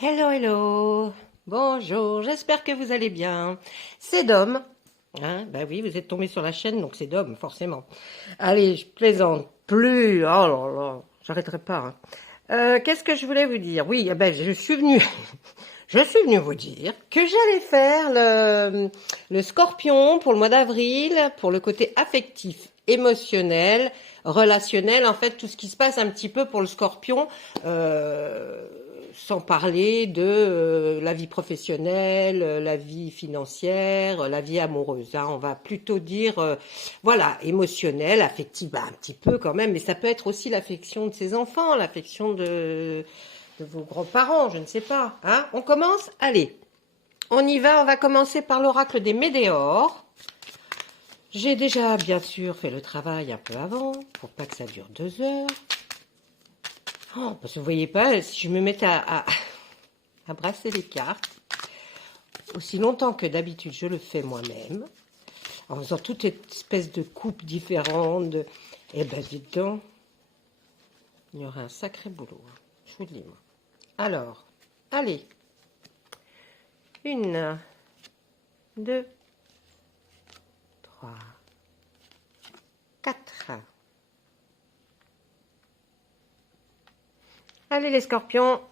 Hello, hello. Bonjour, j'espère que vous allez bien. C'est Dom. Hein, bah oui, vous êtes tombé sur la chaîne, donc c'est Dom, forcément. Allez, je plaisante plus. Oh là là, j'arrêterai pas. Hein. Qu'est-ce que je voulais vous dire? Oui, je suis venue. Je suis venue vous dire que j'allais faire le scorpion pour le mois d'avril, pour le côté affectif, émotionnel, relationnel, en fait, tout ce qui se passe un petit peu pour le scorpion, sans parler de la vie professionnelle, la vie financière, la vie amoureuse. Hein. On va plutôt dire, voilà, émotionnel, affectif, un petit peu quand même, mais ça peut être aussi l'affection de ses enfants, l'affection de vos grands-parents, je ne sais pas. Hein. On commence? Allez, on y va. On va commencer par l'oracle des Médéors. J'ai déjà, bien sûr, fait le travail un peu avant, pour pas que ça dure 2 heures. Oh, parce que vous voyez pas, si je me mettais à brasser les cartes, aussi longtemps que d'habitude je le fais moi-même, en faisant toute espèce de coupes différentes, eh ben, dites donc, il y aura un sacré boulot, hein. Je vous le dis, moi. Alors, allez. 1, 2, 3, 4. Allez les scorpions.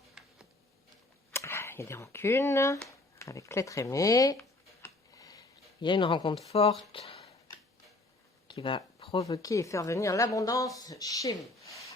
Il y a des rancunes avec l'être aimé. Il y a une rencontre forte qui va provoquer et faire venir l'abondance chez vous.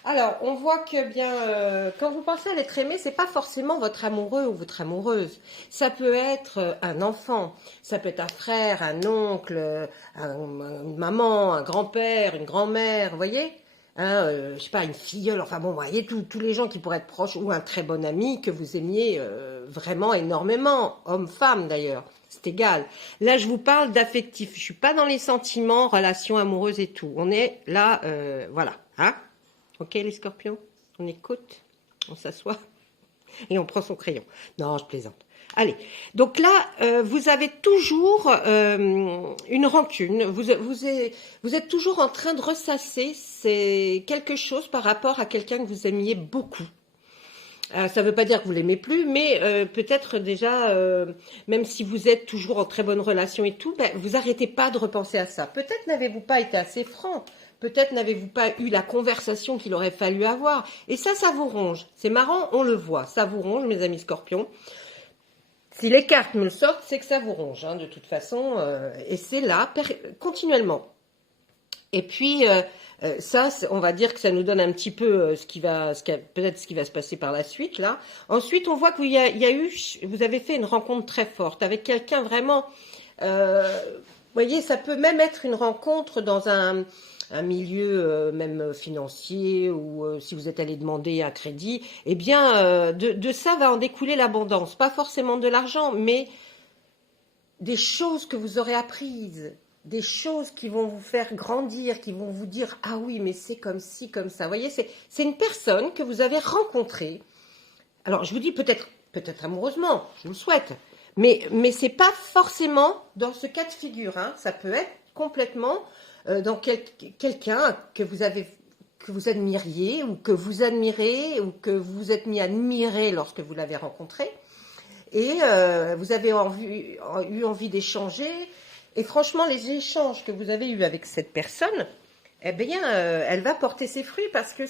Alors, on voit que bien, quand vous pensez à l'être aimé, c'est pas forcément votre amoureux ou votre amoureuse. Ça peut être un enfant, ça peut être un frère, un oncle, une maman, un grand-père, une grand-mère, vous voyez, hein, je sais pas, une filleule, enfin bon, vous voyez, tous les gens qui pourraient être proches, ou un très bon ami que vous aimiez vraiment énormément, homme-femme d'ailleurs, c'est égal. Là, je vous parle d'affectif, je suis pas dans les sentiments, relations amoureuses et tout. On est là, voilà, hein. Ok les scorpions, on écoute, on s'assoit et on prend son crayon. Non, je plaisante. Allez, donc là, vous avez toujours une rancune, vous êtes toujours en train de ressasser quelque chose par rapport à quelqu'un que vous aimiez beaucoup. Ça ne veut pas dire que vous l'aimez plus, mais peut-être déjà, même si vous êtes toujours en très bonne relation et tout, vous n'arrêtez pas de repenser à ça. Peut-être n'avez-vous pas été assez franc, peut-être n'avez-vous pas eu la conversation qu'il aurait fallu avoir. Et ça vous ronge. C'est marrant, on le voit, ça vous ronge, mes amis scorpions. Si les cartes me le sortent, c'est que ça vous ronge, hein, de toute façon, et c'est là, continuellement. Et puis, ça, on va dire que ça nous donne un petit peu peut-être ce qui va se passer par la suite, là. Ensuite, on voit qu'il y a eu, vous avez fait une rencontre très forte avec quelqu'un vraiment, vous voyez, ça peut même être une rencontre dans un milieu même financier ou si vous êtes allé demander un crédit, eh bien, de ça va en découler l'abondance. Pas forcément de l'argent, mais des choses que vous aurez apprises, des choses qui vont vous faire grandir, qui vont vous dire « Ah oui, mais c'est comme ci, comme ça ». Vous voyez, c'est une personne que vous avez rencontrée. Alors, je vous dis peut-être amoureusement, je vous le souhaite, mais ce n'est pas forcément dans ce cas de figure. Hein. Ça peut être complètement dans quelqu'un que vous admiriez ou que vous admirez ou que vous vous êtes mis à admirer lorsque vous l'avez rencontré. Et vous avez eu envie d'échanger. Et franchement, les échanges que vous avez eus avec cette personne, eh bien, elle va porter ses fruits parce que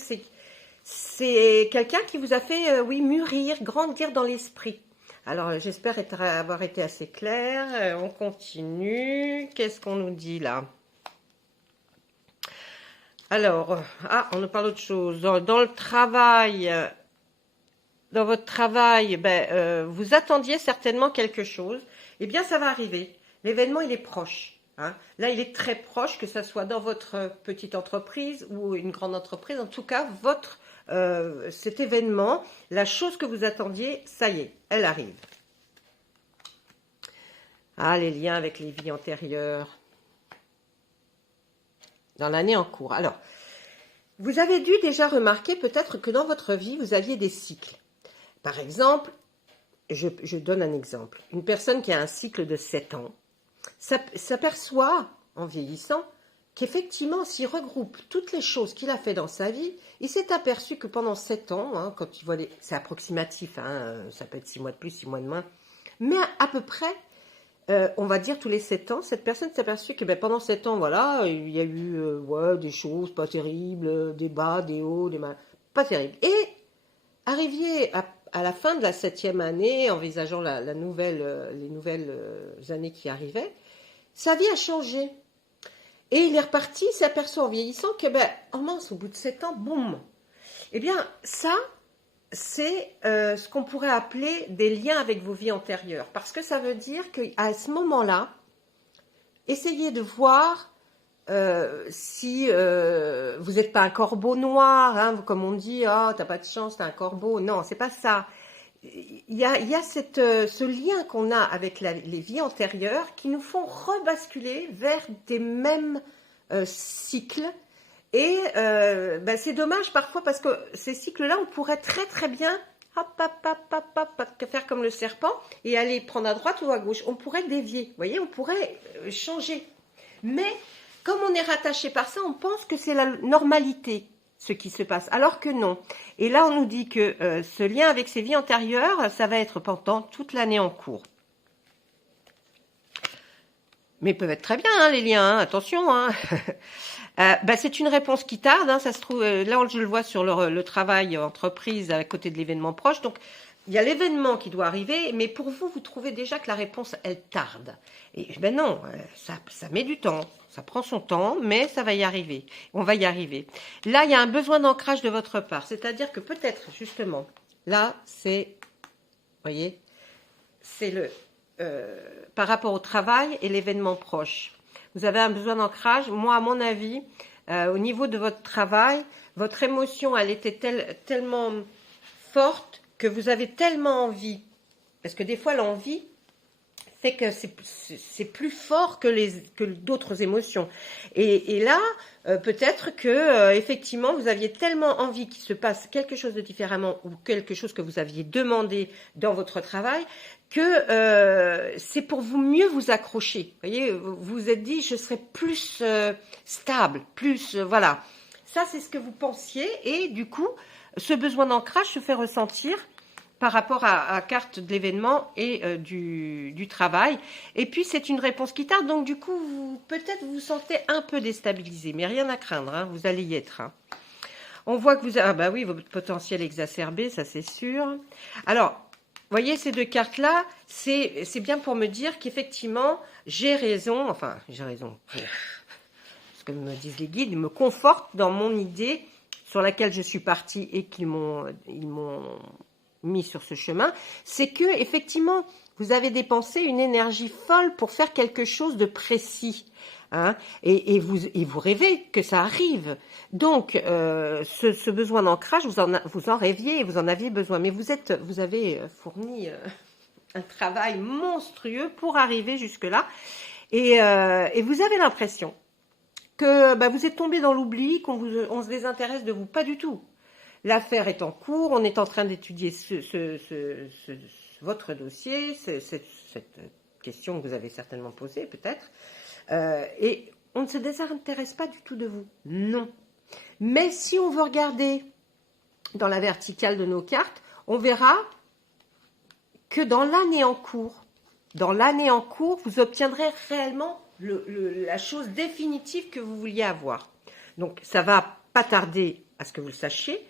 c'est quelqu'un qui vous a fait, oui, mûrir, grandir dans l'esprit. Alors, j'espère avoir été assez claire. On continue. Qu'est-ce qu'on nous dit là? Alors, on nous parle d'autre chose. Dans le travail... Dans votre travail, vous attendiez certainement quelque chose, eh bien ça va arriver. L'événement, il est proche. Hein. Là, il est très proche, que ce soit dans votre petite entreprise ou une grande entreprise. En tout cas, cet événement, la chose que vous attendiez, ça y est, elle arrive. Ah, les liens avec les vies antérieures. Dans l'année en cours. Alors, vous avez dû déjà remarquer peut-être que dans votre vie, vous aviez des cycles. Par exemple, je donne un exemple. Une personne qui a un cycle de 7 ans s'aperçoit, en vieillissant, qu'effectivement, s'il regroupe toutes les choses qu'il a fait dans sa vie, il s'est aperçu que pendant 7 ans, hein, quand il voit c'est approximatif, hein, ça peut être 6 mois de plus, 6 mois de moins, mais à peu près, on va dire tous les 7 ans, cette personne s'est aperçue que pendant 7 ans, voilà, il y a eu ouais, des choses pas terribles, des bas, des hauts, pas terribles. Et arrivé à la fin de la 7e année, envisageant les nouvelles années qui arrivaient, sa vie a changé. Et il est reparti, il s'est aperçu en vieillissant que, oh mince, au bout de 7 ans, boum. Eh bien, ça, c'est ce qu'on pourrait appeler des liens avec vos vies antérieures. Parce que ça veut dire qu'à ce moment-là, essayez de voir si vous n'êtes pas un corbeau noir, hein, comme on dit, oh, t'as pas de chance, t'es un corbeau. Non, c'est pas ça. Il y a ce lien qu'on a avec les vies antérieures qui nous font rebasculer vers des mêmes cycles. Et c'est dommage parfois parce que ces cycles-là, on pourrait très très bien faire comme le serpent et aller prendre à droite ou à gauche. On pourrait dévier, vous voyez, on pourrait changer. Mais comme on est rattaché par ça, on pense que c'est la normalité, ce qui se passe, alors que non. Et là, on nous dit que ce lien avec ces vies antérieures, ça va être pendant toute l'année en cours. Mais ils peuvent être très bien, hein, les liens, hein, attention. Hein. C'est une réponse qui tarde, hein, ça se trouve, là je le vois sur le travail entreprise à côté de l'événement proche. Donc, il y a l'événement qui doit arriver, mais pour vous, vous trouvez déjà que la réponse, elle tarde. Et non, ça met du temps. Ça prend son temps, mais ça va y arriver. On va y arriver. Là, il y a un besoin d'ancrage de votre part. C'est-à-dire que peut-être, justement, là, c'est, vous voyez, c'est par rapport au travail et l'événement proche. Vous avez un besoin d'ancrage. Moi, à mon avis, au niveau de votre travail, votre émotion, elle était tellement forte que vous avez tellement envie. Parce que des fois, l'envie, c'est que c'est plus fort que d'autres émotions. Et là, peut-être que effectivement, vous aviez tellement envie qu'il se passe quelque chose de différemment ou quelque chose que vous aviez demandé dans votre travail que c'est pour vous mieux vous accrocher. Vous voyez, vous vous êtes dit, je serai plus stable, plus voilà. Ça, c'est ce que vous pensiez et du coup, ce besoin d'ancrage se fait ressentir par rapport à carte de l'événement et du travail. Et puis, c'est une réponse qui tarde. Donc, du coup, peut-être vous vous sentez un peu déstabilisé. Mais rien à craindre, hein, vous allez y être. Hein. On voit que vous avez... Ah bah oui, votre potentiel exacerbé, ça c'est sûr. Alors, vous voyez, ces deux cartes-là, c'est bien pour me dire qu'effectivement, j'ai raison. Enfin, j'ai raison. Ce que me disent les guides, ils me confortent dans mon idée sur laquelle je suis partie et qu'ils m'ont mis sur ce chemin, c'est que effectivement vous avez dépensé une énergie folle pour faire quelque chose de précis, hein, et vous rêvez que ça arrive. Donc ce besoin d'ancrage, vous en rêviez, vous en aviez besoin, mais vous avez fourni un travail monstrueux pour arriver jusque là, et vous avez l'impression que vous êtes tombé dans l'oubli, on se désintéresse de vous, pas du tout. L'affaire est en cours, on est en train d'étudier votre dossier, cette question que vous avez certainement posée peut-être, et on ne se désintéresse pas du tout de vous, non. Mais si on veut regarder dans la verticale de nos cartes, on verra que dans l'année en cours, vous obtiendrez réellement la chose définitive que vous vouliez avoir. Donc ça va pas tarder à ce que vous le sachiez.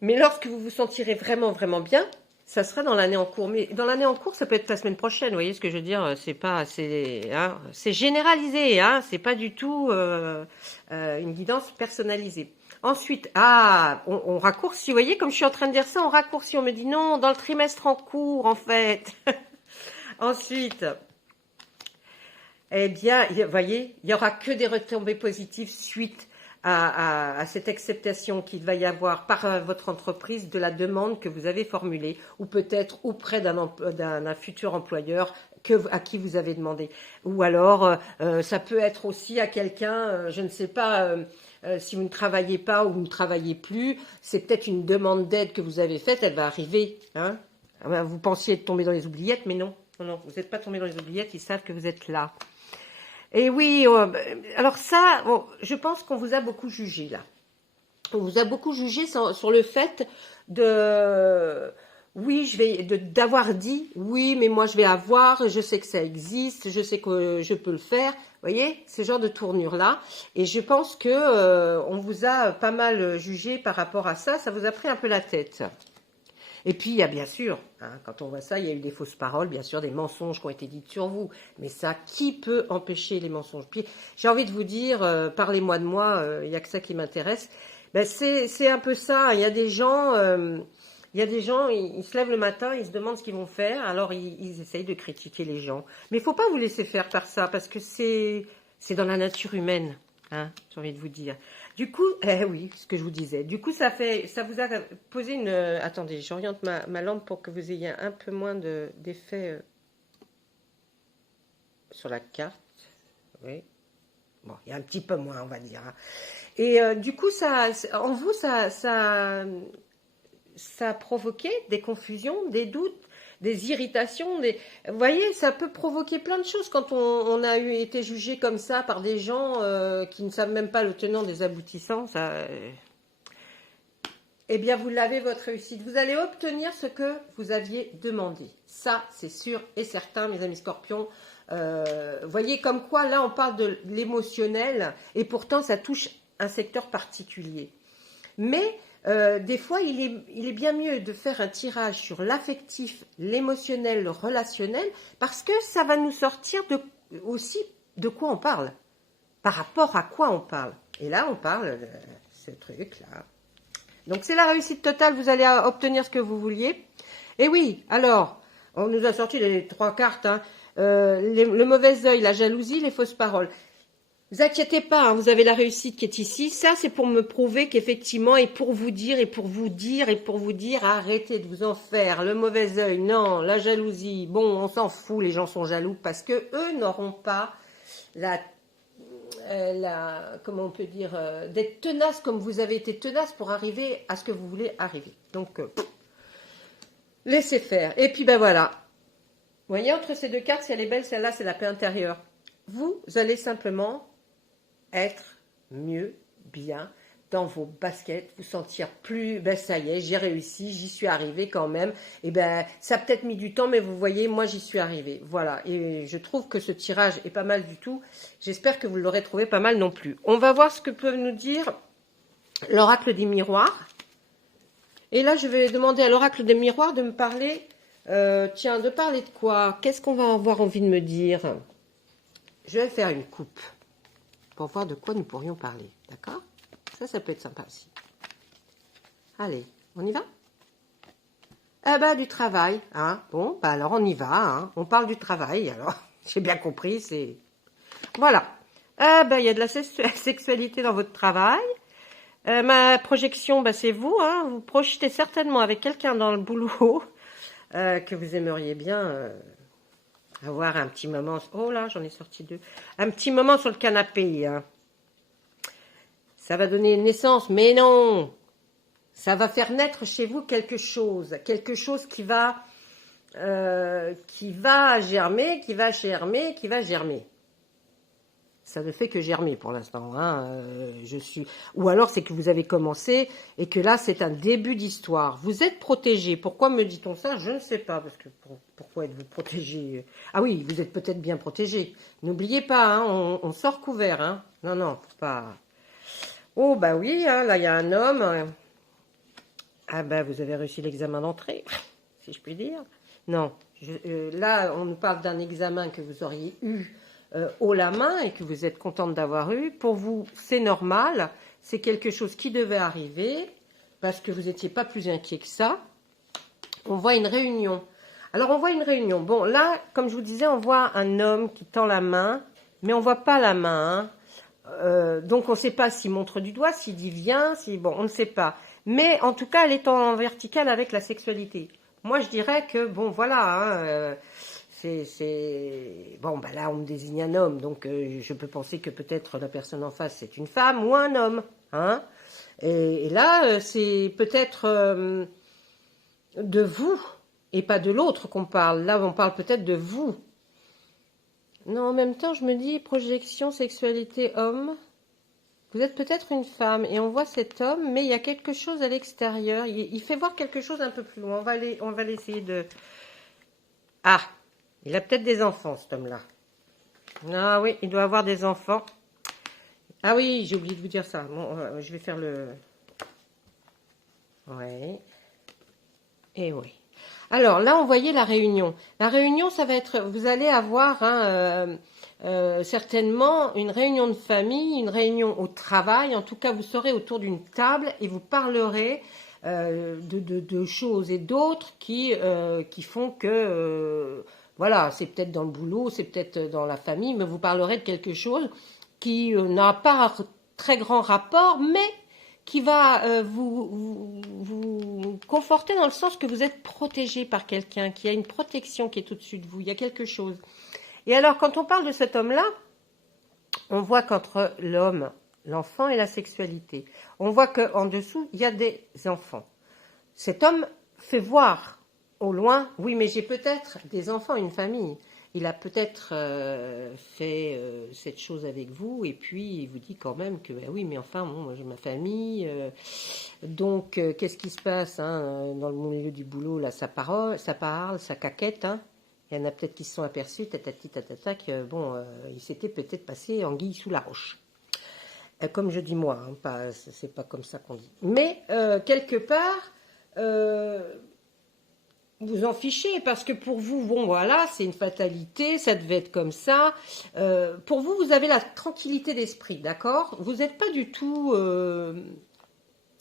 Mais lorsque vous vous sentirez vraiment, vraiment bien, ça sera dans l'année en cours. Mais dans l'année en cours, ça peut être la semaine prochaine. Vous voyez ce que je veux dire? C'est généralisé, hein, c'est pas du tout une guidance personnalisée. Ensuite, on raccourcit. Vous voyez, comme je suis en train de dire ça, on raccourcit. On me dit non, dans le trimestre en cours, en fait. Ensuite, eh bien, vous voyez, il n'y aura que des retombées positives suite à cette acceptation qu'il va y avoir par votre entreprise de la demande que vous avez formulée, ou peut-être auprès d'un futur employeur à qui vous avez demandé. Ou alors, ça peut être aussi à quelqu'un, je ne sais pas, si vous ne travaillez pas ou vous ne travaillez plus, c'est peut-être une demande d'aide que vous avez faite, elle va arriver. Hein, vous pensiez être tombé dans les oubliettes, mais non, vous n'êtes pas tombé dans les oubliettes, ils savent que vous êtes là. Et oui, alors ça, bon, je pense qu'on vous a beaucoup jugé là. On vous a beaucoup jugé sur le fait de, oui, d'avoir dit, oui, mais moi je vais avoir, je sais que ça existe, je sais que je peux le faire. Vous voyez, ce genre de tournure-là. Et je pense que on vous a pas mal jugé par rapport à ça. Ça vous a pris un peu la tête. Et puis, il y a bien sûr, hein, quand on voit ça, il y a eu des fausses paroles, bien sûr, des mensonges qui ont été dits sur vous. Mais ça, qui peut empêcher les mensonges? Puis, j'ai envie de vous dire, parlez-moi de moi, il n'y a que ça qui m'intéresse. Ben, c'est un peu ça. Il y a des gens, ils se lèvent le matin, ils se demandent ce qu'ils vont faire, alors ils essayent de critiquer les gens. Mais il ne faut pas vous laisser faire par ça, parce que c'est dans la nature humaine, hein, j'ai envie de vous dire. Du coup, oui, ce que je vous disais. Du coup, ça vous a posé une. Attendez, j'oriente ma lampe pour que vous ayez un peu moins d'effet sur la carte. Oui. Bon, il y a un petit peu moins, on va dire. Hein. Et du coup, en vous, ça a provoqué des confusions, des doutes, des irritations. Vous voyez, ça peut provoquer plein de choses quand on a été jugé comme ça par des gens qui ne savent même pas le tenant des aboutissants. Eh bien, vous l'avez, votre réussite. Vous allez obtenir ce que vous aviez demandé. Ça, c'est sûr et certain, mes amis scorpions. Voyez, comme quoi, là, on parle de l'émotionnel et pourtant, ça touche un secteur particulier. Mais des fois, il est bien mieux de faire un tirage sur l'affectif, l'émotionnel, le relationnel, parce que ça va nous sortir aussi de quoi on parle, par rapport à quoi on parle. Et là, on parle de ce truc-là. Donc, c'est la réussite totale, vous allez obtenir ce que vous vouliez. Et oui, alors, on nous a sorti les 3 cartes, hein, le mauvais œil, la jalousie, les fausses paroles. Ne vous inquiétez pas, hein, vous avez la réussite qui est ici. Ça, c'est pour me prouver qu'effectivement, et pour vous dire, arrêtez de vous en faire. Le mauvais œil, non, la jalousie, bon, on s'en fout, les gens sont jaloux parce que eux n'auront pas comment on peut dire, d'être tenace comme vous avez été tenace pour arriver à ce que vous voulez arriver. Donc, laissez faire. Et puis, ben voilà. Vous voyez, entre ces 2 cartes, si elle est belle, celle-là, c'est la paix intérieure. Vous allez simplement être mieux, bien, dans vos baskets, vous sentir plus, ben ça y est, j'ai réussi, j'y suis arrivée quand même. Et ben, ça a peut-être mis du temps, mais vous voyez, moi j'y suis arrivée. Voilà, et je trouve que ce tirage est pas mal du tout. J'espère que vous l'aurez trouvé pas mal non plus. On va voir ce que peut nous dire l'oracle des miroirs. Et là, je vais demander à l'oracle des miroirs de me parler, de parler de quoi? Qu'est-ce qu'on va avoir envie de me dire? Je vais faire une coupe pour voir de quoi nous pourrions parler. D'accord? Ça peut être sympa aussi. Allez, on y va? Ah bah, du travail. Hein? Bon, bah alors on y va. Hein? On parle du travail. Alors, j'ai bien compris, c'est... Voilà. Ah bah, il y a de la sexualité dans votre travail. Ma projection, bah, c'est vous. Hein? Vous projetez certainement avec quelqu'un dans le boulot que vous aimeriez bien... avoir un petit moment... Oh là, j'en ai sorti 2. Un petit moment sur le canapé. Hein. Ça va donner naissance, mais non. Ça va faire naître chez vous quelque chose qui va germer, qui va germer. Ça ne fait que germer pour l'instant. Hein. Ou alors c'est que vous avez commencé et que là c'est un début d'histoire. Vous êtes protégé. Pourquoi me dit-on ça? Je ne sais pas. Parce que pourquoi êtes-vous protégé? Ah oui, vous êtes peut-être bien protégé. N'oubliez pas, hein, on sort couvert. Hein. Non, faut pas. Oh bah oui, hein, là il y a un homme. Ah bah vous avez réussi l'examen d'entrée, si je puis dire. Non, là on nous parle d'un examen que vous auriez eu haut la main et que vous êtes contente d'avoir eu. Pour vous, c'est normal, c'est quelque chose qui devait arriver parce que vous n'étiez pas plus inquiet que ça. On voit une réunion. Alors on voit une réunion. Bon là, comme je vous disais, on voit un homme qui tend la main, mais on ne voit pas la main. Hein. Donc on ne sait pas s'il montre du doigt, s'il dit viens, bon, on ne sait pas. Mais en tout cas, elle est en verticale avec la sexualité. Moi, je dirais que, bon, voilà, hein, bon, bah là, on me désigne un homme, donc je peux penser que peut-être la personne en face, c'est une femme ou un homme. Hein. Et là, c'est peut-être de vous et pas de l'autre qu'on parle. Là, on parle peut-être de vous. Non, en même temps, je me dis projection, sexualité, homme. Vous êtes peut-être une femme et on voit cet homme, mais il y a quelque chose à l'extérieur. Il fait voir quelque chose un peu plus loin. On va l'essayer de... Ah, il a peut-être des enfants, cet homme-là. Ah oui, il doit avoir des enfants. Ah oui, j'ai oublié de vous dire ça. Bon, je vais faire le... Ouais. Et oui. Alors là, on voyait la réunion. La réunion, ça va être... Vous allez avoir certainement une réunion de famille, une réunion au travail. En tout cas, vous serez autour d'une table et vous parlerez de choses et d'autres qui font que... voilà, c'est peut-être dans le boulot, c'est peut-être dans la famille, mais vous parlerez de quelque chose qui n'a pas un très grand rapport, mais qui va vous conforter dans le sens que vous êtes protégé par quelqu'un, qu'il y a une protection qui est au-dessus de vous, il y a quelque chose. Et alors, quand on parle de cet homme-là, on voit qu'entre l'homme, l'enfant et la sexualité, on voit qu'en dessous, il y a des enfants. Cet homme fait voir au loin, oui, mais j'ai peut-être des enfants, une famille. Il a peut-être fait cette chose avec vous et puis il vous dit quand même que oui, mais enfin, bon, moi j'ai ma famille. Donc, qu'est-ce qui se passe hein, dans le milieu du boulot là, ça parle, ça caquette. Hein. Il y en a peut-être qui se sont aperçus, tatati tatata, que bon, il s'était peut-être passé anguille sous la roche. Comme je dis moi, hein, c'est pas comme ça qu'on dit. Mais quelque part. Vous en fichez parce que pour vous, bon voilà, c'est une fatalité, ça devait être comme ça. Pour vous, vous avez la tranquillité d'esprit, d'accord? Vous n'êtes pas du tout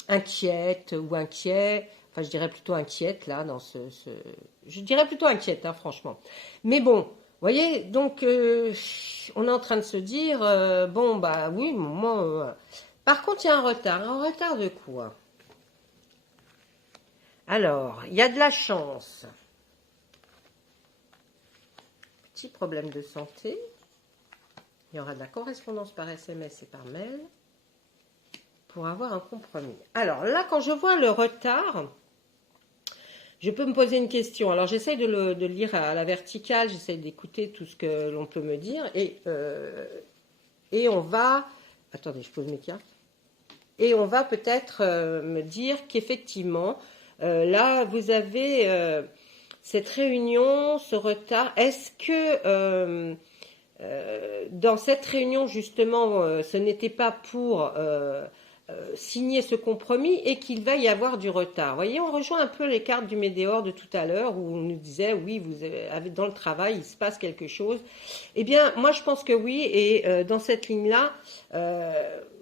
inquiète ou inquiet. Enfin, je dirais plutôt inquiète là dans je dirais plutôt inquiète, hein, franchement. Mais bon, vous voyez, donc on est en train de se dire bon bah oui, moi. Par contre, il y a un retard. Un retard de quoi? Alors, il y a de la chance. Petit problème de santé. Il y aura de la correspondance par SMS et par mail pour avoir un compromis. Alors là, quand je vois le retard, je peux me poser une question. Alors, j'essaye de le lire à la verticale, j'essaye d'écouter tout ce que l'on peut me dire. Et on va... Attendez, je pose mes cartes. Et on va peut-être me dire qu'effectivement... là, vous avez cette réunion, ce retard. Est-ce que dans cette réunion, justement, ce n'était pas pour signer ce compromis et qu'il va y avoir du retard? Vous voyez, on rejoint un peu les cartes du Médéor de tout à l'heure où on nous disait, oui, vous avez dans le travail, il se passe quelque chose. Eh bien, moi, je pense que oui. Et dans cette ligne-là,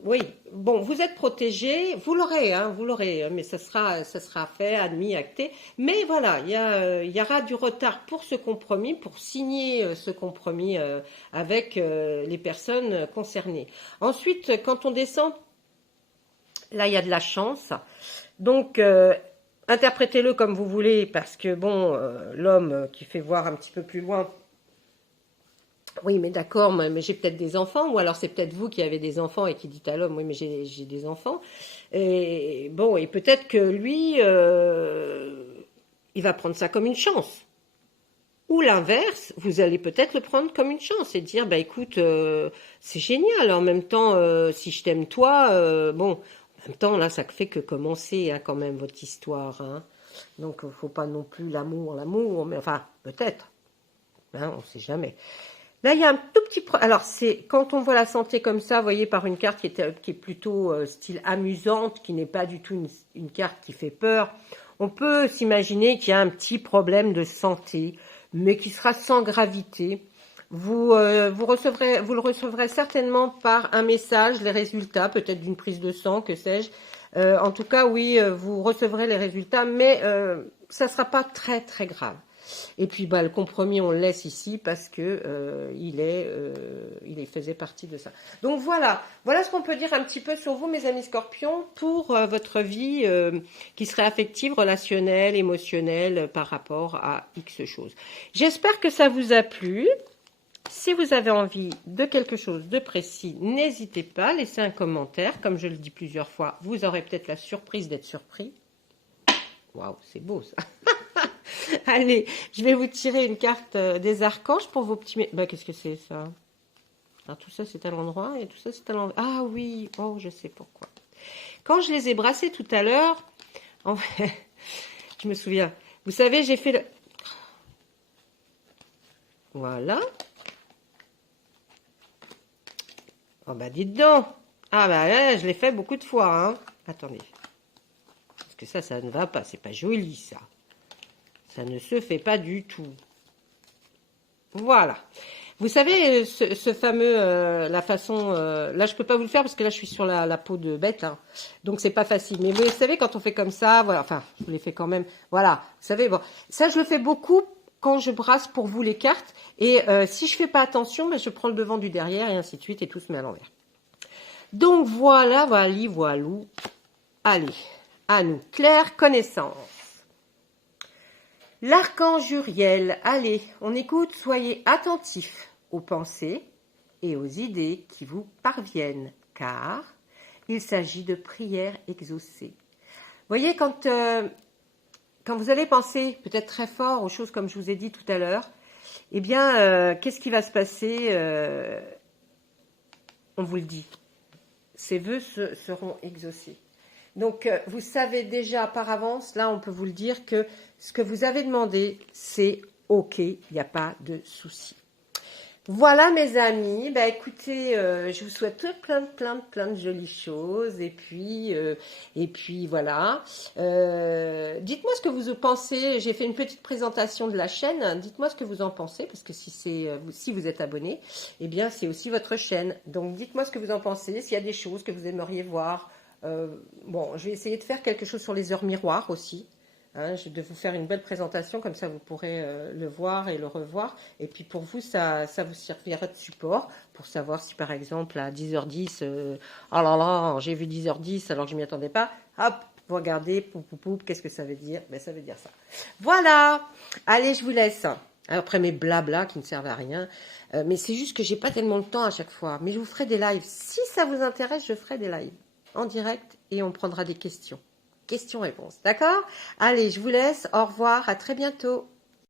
oui, bon, vous êtes protégé, vous l'aurez, mais ça sera fait, admis, acté. Mais voilà, il y aura du retard pour ce compromis, pour signer ce compromis avec les personnes concernées. Ensuite, quand on descend, là, il y a de la chance. Donc, interprétez-le comme vous voulez, parce que bon, l'homme qui fait voir un petit peu plus loin. Oui, mais d'accord, mais j'ai peut-être des enfants, ou alors c'est peut-être vous qui avez des enfants et qui dites à l'homme, oui, mais j'ai des enfants. Et bon, et peut-être que lui, il va prendre ça comme une chance. Ou l'inverse, vous allez peut-être le prendre comme une chance et dire, bah écoute, c'est génial, en même temps, si je t'aime toi, bon, en même temps, là, ça fait que commencer hein, quand même votre histoire. Hein. Donc, il ne faut pas non plus l'amour, mais enfin, peut-être, hein, on ne sait jamais. Là, il y a un tout petit... Alors, c'est quand on voit la santé comme ça, vous voyez, par une carte qui est plutôt style amusante, qui n'est pas du tout une carte qui fait peur, on peut s'imaginer qu'il y a un petit problème de santé, mais qui sera sans gravité. Vous le recevrez certainement par un message, les résultats, peut-être d'une prise de sang, que sais-je. En tout cas, oui, vous recevrez les résultats, mais ça ne sera pas très, très grave. Et puis bah, le compromis, on le laisse ici parce que il faisait partie de ça. Donc voilà ce qu'on peut dire un petit peu sur vous, mes amis scorpions, pour votre vie qui serait affective, relationnelle, émotionnelle par rapport à X choses. J'espère que ça vous a plu. Si vous avez envie de quelque chose de précis, n'hésitez pas, laissez un commentaire. Comme je le dis plusieurs fois, vous aurez peut-être la surprise d'être surpris. Waouh, c'est beau ça. Allez, je vais vous tirer une carte des archanges pour vos petits... Bah, qu'est-ce que c'est ça? Alors, tout ça, c'est à l'endroit et tout ça, c'est à l'endroit. Ah oui, oh, je sais pourquoi. Quand je les ai brassés tout à l'heure, en fait, je me souviens. Vous savez, j'ai fait le... Voilà. Oh bah dites donc. Ah bah là, je l'ai fait beaucoup de fois. Hein. Attendez. Parce que ça ne va pas. C'est pas joli, ça. Ça ne se fait pas du tout. Voilà. Vous savez, ce fameux, la façon... là, je peux pas vous le faire parce que là, je suis sur la peau de bête. Hein. Donc, c'est pas facile. Mais vous savez, quand on fait comme ça, voilà. Enfin, je vous l'ai fait quand même. Voilà. Vous savez, bon. Ça, je le fais beaucoup quand je brasse pour vous les cartes. Et si je fais pas attention, ben, je prends le devant du derrière et ainsi de suite. Et tout se met à l'envers. Donc, voilà, voilou. Allez, à nous. Claire connaissance. L'archange Uriel, allez, on écoute, soyez attentifs aux pensées et aux idées qui vous parviennent, car il s'agit de prières exaucées. Vous voyez, quand vous allez penser peut-être très fort aux choses comme je vous ai dit tout à l'heure, eh bien, qu'est-ce qui va se passer? On vous le dit, ces vœux seront exaucés. Donc, vous savez déjà par avance, là, on peut vous le dire, que ce que vous avez demandé, c'est OK, il n'y a pas de souci. Voilà, mes amis. Bah, écoutez, je vous souhaite plein de jolies choses. Et puis voilà. Dites-moi ce que vous pensez. J'ai fait une petite présentation de la chaîne. Dites-moi ce que vous en pensez, parce que si vous êtes abonné, eh bien, c'est aussi votre chaîne. Donc, dites-moi ce que vous en pensez. S'il y a des choses que vous aimeriez voir. Bon, je vais essayer de faire quelque chose sur les heures miroirs aussi. Hein, de vous faire une belle présentation, comme ça vous pourrez le voir et le revoir. Et puis pour vous, ça vous servira de support pour savoir si par exemple à 10h10, oh là là, j'ai vu 10h10 alors que je ne m'y attendais pas. Hop, vous regardez, poup, qu'est-ce que ça veut dire? Ben, ça veut dire ça. Voilà, allez, je vous laisse. Après mes blabla qui ne servent à rien. Mais c'est juste que j'ai pas tellement le temps à chaque fois. Mais je vous ferai des lives. Si ça vous intéresse, je ferai des lives en direct et on prendra des questions. Questions-réponses, d'accord? Allez, je vous laisse. Au revoir, à très bientôt.